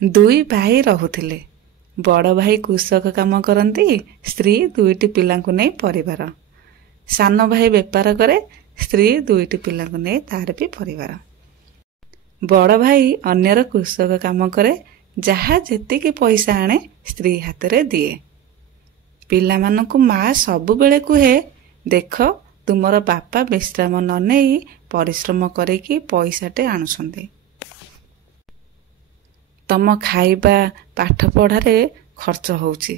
ଦୁଇ ଭାଇ ରହୁଥିଲେ। ବଡ଼ ଭାଇ କୃଷକ କାମ କରନ୍ତି, ସ୍ତ୍ରୀ ଦୁଇଟି ପିଲାଙ୍କୁ ନେଇ ପରିବାର। ସାନ ଭାଇ ବେପାର କରେ, ସ୍ତ୍ରୀ ଦୁଇଟି ପିଲାଙ୍କୁ ନେଇ ତାର ବି ପରିବାର। ବଡ଼ ଭାଇ ଅନ୍ୟର କୃଷକ କାମ କରେ, ଯାହା ଯେତିକି ପଇସା ଆଣେ ସ୍ତ୍ରୀ ହାତରେ ଦିଏ। ପିଲାମାନଙ୍କୁ ମା ସବୁବେଳେ କୁହେ, ଦେଖ ତୁମର ବାପା ବିଶ୍ରାମ ନ ନେଇ ପରିଶ୍ରମ କରିକି ପଇସାଟେ ଆଣୁଛନ୍ତି। ତମ ଖାଇବା ପାଠ ପଢ଼ାରେ ଖର୍ଚ୍ଚ ହେଉଛି।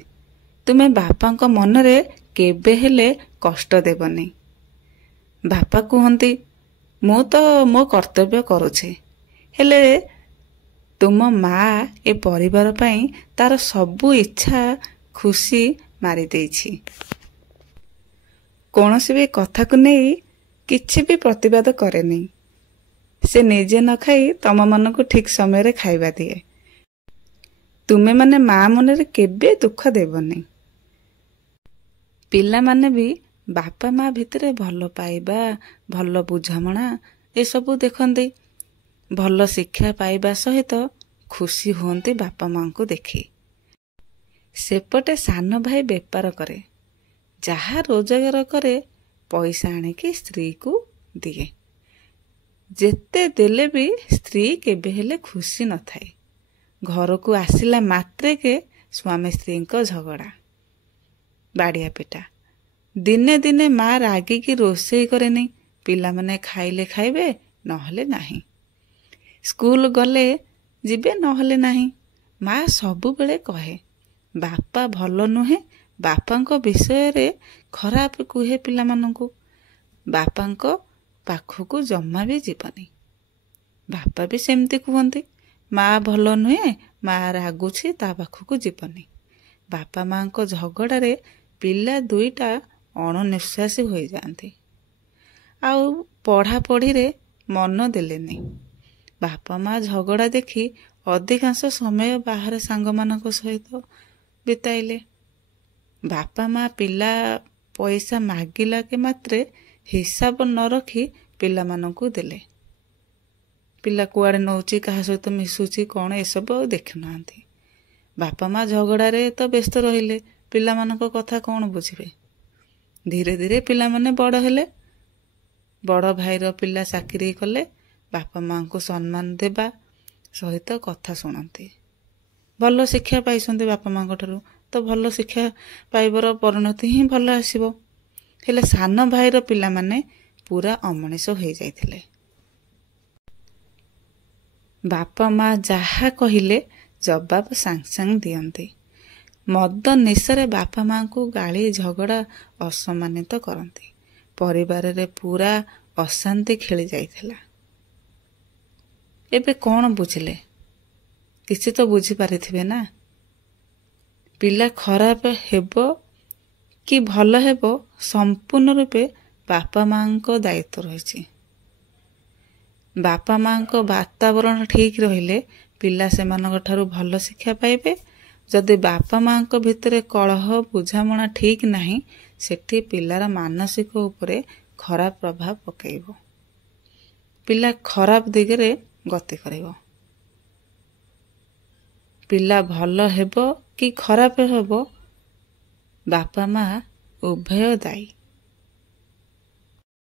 ତୁମେ ବାପାଙ୍କ ମନରେ କେବେ ହେଲେ କଷ୍ଟ ଦେବନି। ବାପା କୁହନ୍ତି, ମୁଁ ତ ମୋ କର୍ତ୍ତବ୍ୟ କରୁଛି, ହେଲେ ତୁମ ମା ଏ ପରିବାର ପାଇଁ ତାର ସବୁ ଇଚ୍ଛା ଖୁସି ମାରିଦେଇଛି। କୌଣସି ବି କଥାକୁ ନେଇ କିଛି ବି ପ୍ରତିବାଦ କରେନି। ସେ ନିଜେ ନ ଖାଇ ତମମାନଙ୍କୁ ଠିକ୍ ସମୟରେ ଖାଇବା ଦିଏ। ତୁମେମାନେ ମା ମନରେ କେବେ ଦୁଃଖ ଦେବନି। ପିଲାମାନେ ବି ବାପା ମା ଭିତରେ ଭଲ ପାଇବା, ଭଲ ବୁଝାମଣା ଏସବୁ ଦେଖନ୍ତି। ଭଲ ଶିକ୍ଷା ପାଇବା ସହିତ ଖୁସି ହୁଅନ୍ତି ବାପା ମାଙ୍କୁ ଦେଖି। ସେପଟେ ସାନ ଭାଇ ବେପାର କରେ, ଯାହା ରୋଜଗାର କରେ ପଇସା ଆଣିକି ସ୍ତ୍ରୀକୁ ଦିଏ। ଯେତେ ଦେଲେ ବି ସ୍ତ୍ରୀ କେବେ ହେଲେ ଖୁସି ନଥାଏ। ଘରକୁ ଆସିଲା ମାତ୍ରେକେ ସ୍ୱାମୀ ସ୍ତ୍ରୀଙ୍କ ଝଗଡ଼ା, ବାଡ଼ିଆ ପିଟା। ଦିନେ ଦିନେ ମା ରାଗିକି ରୋଷେଇ କରେନି, ପିଲାମାନେ ଖାଇଲେ ଖାଇବେ ନହେଲେ ନାହିଁ। ସ୍କୁଲ ଗଲେ ଯିବେ ନହେଲେ ନାହିଁ। ମା ସବୁବେଳେ କହେ, ବାପା ଭଲ ନୁହେଁ, ବାପାଙ୍କ ବିଷୟରେ ଖରାପ କୁହେ ପିଲାମାନଙ୍କୁ। ବାପାଙ୍କ ପାଖକୁ ଜମା ବି ଯିବନି। ବାପା ବି ସେମିତି କୁହନ୍ତି, ମା ଭଲ ନୁହେଁ, ମା ରାଗୁଛି, ତା ପାଖକୁ ଯିବନି। ବାପା ମାଙ୍କ ଝଗଡ଼ାରେ ପିଲା ଦୁଇଟା ଅଣନିଶ୍ୱାସୀ ହୋଇଯାଆନ୍ତି, ଆଉ ପଢ଼ାପଢ଼ିରେ ମନ ଦେଲେନି। ବାପା ମା ଝଗଡ଼ା ଦେଖି ଅଧିକାଂଶ ସମୟ ବାହାରେ ସାଙ୍ଗମାନଙ୍କ ସହିତ ବିତାଇଲେ। ବାପା ମା ପିଲା ପଇସା ମାଗିଲା କେ ମାତ୍ରେ ହିସାବ ନ ରଖି ପିଲାମାନଙ୍କୁ ଦେଲେ। ପିଲା କୁଆଡ଼େ ନେଉଛି, କାହା ସହିତ ମିଶୁଛି କ'ଣ, ଏସବୁ ଆଉ ଦେଖୁନାହାନ୍ତି। ବାପା ମା ଝଗଡ଼ାରେ ତ ବ୍ୟସ୍ତ ରହିଲେ, ପିଲାମାନଙ୍କ କଥା କ'ଣ ବୁଝିବେ। ଧୀରେ ଧୀରେ ପିଲାମାନେ ବଡ଼ ହେଲେ। ବଡ଼ ଭାଇର ପିଲା ଚାକିରି କଲେ, ବାପା ମାଙ୍କୁ ସମ୍ମାନ ଦେବା ସହିତ କଥା ଶୁଣନ୍ତି। ଭଲ ଶିକ୍ଷା ପାଇଛନ୍ତି ବାପା ମାଙ୍କ ଠାରୁ, ତ ଭଲ ଶିକ୍ଷା ପାଇବାର ପରିଣତି ହିଁ ଭଲ ଆସିବ। ହେଲେ ସାନ ଭାଇର ପିଲାମାନେ ପୁରା ଅମଣିଷ ହୋଇଯାଇଥିଲେ। ବାପା ମା ଯାହା କହିଲେ ଜବାବ ସାଙ୍ଗେ ସାଙ୍ଗେ ଦିଅନ୍ତି। ମଦ ନିଶାରେ ବାପା ମାଙ୍କୁ ଗାଳି ଝଗଡ଼ା ଅସମ୍ମାନିତ କରନ୍ତି। ପରିବାରରେ ପୁରା ଅଶାନ୍ତି ଖେଳି ଯାଇଥିଲା। ଏବେ କ'ଣ ବୁଝିଲେ? କିଛି ତ ବୁଝିପାରିଥିବେ ନା। ପିଲା ଖରାପ ହେବ କି ଭଲ ହେବ ସମ୍ପୂର୍ଣ୍ଣ ରୂପେ ବାପା ମାଙ୍କ ଦାୟିତ୍ୱ ରହିଛି। ବାପା ମାଙ୍କ ବାତାବରଣ ଠିକ୍ ରହିଲେ ପିଲା ସେମାନଙ୍କ ଠାରୁ ଭଲ ଶିକ୍ଷା ପାଇବେ। ଯଦି ବାପା ମାଙ୍କ ଭିତରେ କଳହ ବୁଝାମଣା ଠିକ୍ ନାହିଁ, ସେଠି ପିଲାର ମାନସିକ ଉପରେ ଖରାପ ପ୍ରଭାବ ପକାଇବ। ପିଲା ଖରାପ ଦିଗରେ ଗତି କରିବ। ପିଲା ଭଲ ହେବ କି ଖରାପ ହେବ, ବାପା ମା ଉଭୟ ଦାୟୀ।